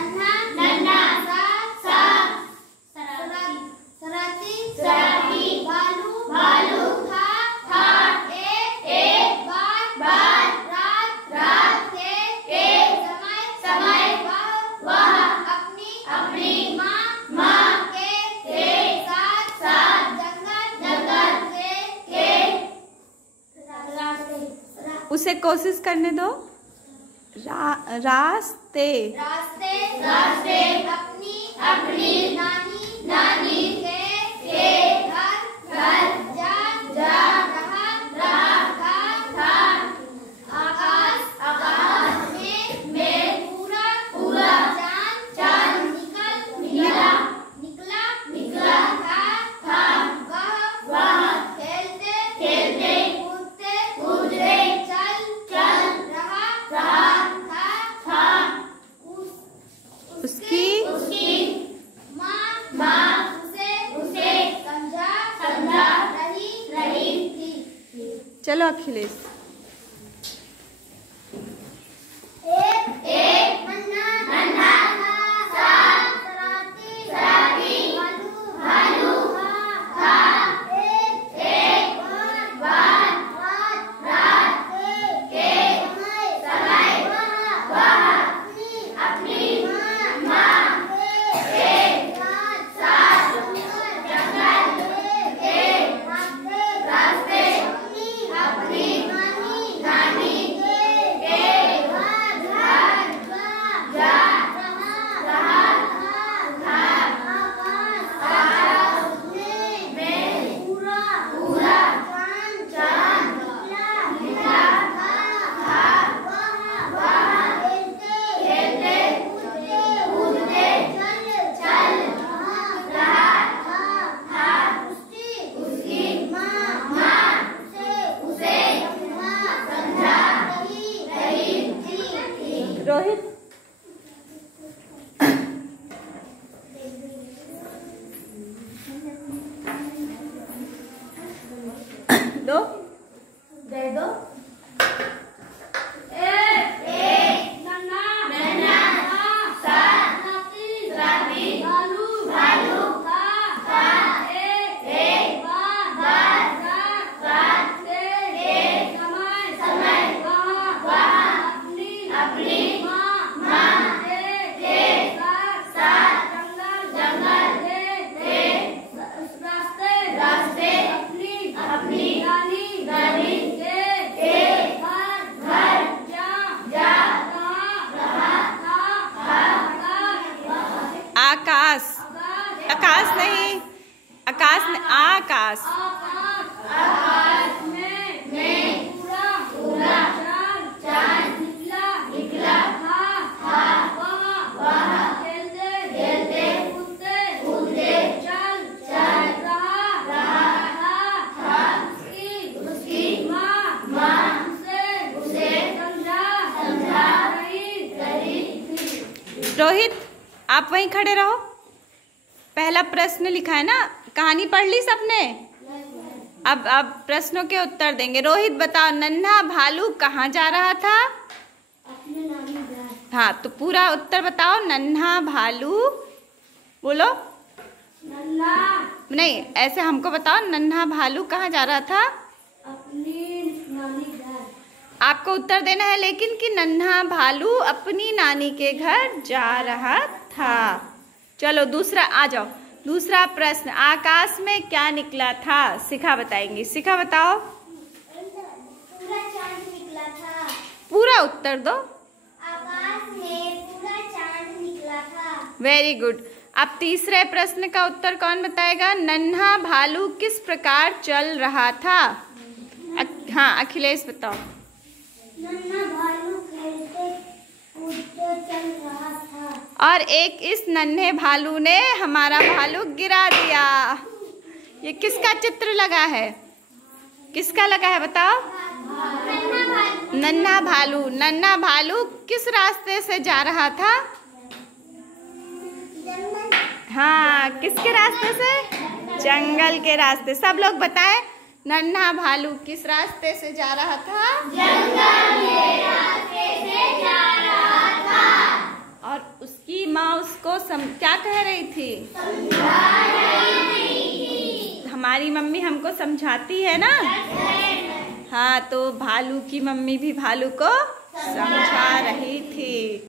नन्हा नन्हा सा सराती भालू भालू था एक बार रात के समय वह अपनी माँ के साथ जंगल के उसे कोशिश करने दो। रास्ते अपनी नानी के घर जा रहा था। आकाश में पूरा चांद निकला था। वह खेलते कूदते चल रहा था। उसकी माँ उसे समझा रही थी। चलो अखिलेश। एक नन्हा सा सराती भालू था। एक बार रात के समय वह अपनी माँ के साथ जंगल के रास्ते अपनी नानी के घर जा रहा था। आकाश में पूरा चांद निकला था। वह खेलते कूदते चल रहा था। उसकी माँ उसे समझा रही थी। रोहित। दे दो। एक नन्हा सा सराती भालू था। एक बार रात के समय वह अपनी माँ के साथ जंगल के रास्ते अपनी नानी के घर जा रहा था। आकाश नहीं, आकाश में पूरा चांद निकला था। वह खेलते कूदते चल रहा था। उसकी माँ उसे समझा रही थी। रोहित, आप वहीं खड़े रहो। पहला प्रश्न लिखा है ना, कहानी पढ़ ली सबने? अब प्रश्नों के उत्तर देंगे। रोहित बताओ, नन्हा भालू कहाँ जा रहा था? अपने नानी घर। हाँ, तो पूरा उत्तर बताओ। नन्हा भालू बोलो। नन्हा नहीं, ऐसे हमको बताओ, नन्हा भालू कहाँ जा रहा था? अपनी नानी घर। आपको उत्तर देना है लेकिन कि नन्हा भालू अपनी नानी के घर जा रहा था। चलो दूसरा आ जाओ। दूसरा प्रश्न, आकाश में क्या निकला था? शिखा बताएंगी। शिखा बताओ। पूरा चांद निकला था। पूरा उत्तर दो। आकाश में पूरा चांद निकला था। Very good. अब तीसरे प्रश्न का उत्तर कौन बताएगा? नन्हा भालू किस प्रकार चल रहा था? हाँ, अखिलेश बताओ। नन्हा भालू खेलते कूदते चल रहा था। और एक इस नन्हे भालू ने हमारा भालू गिरा दिया। ये किसका चित्र लगा है? किसका लगा है बताओ? नन्हा भालू। नन्हा भालू किस रास्ते से जा रहा था? हाँ, किसके रास्ते से? जंगल के रास्ते। सब लोग बताएं, नन्हा भालू किस रास्ते से जा रहा था? जंगल के रास्ते से जा रहा था। और उसकी माँ उसको क्या कह रही थी? हमारी मम्मी हमको समझाती है ना। हाँ, तो भालू की मम्मी भी भालू को समझा रही थी।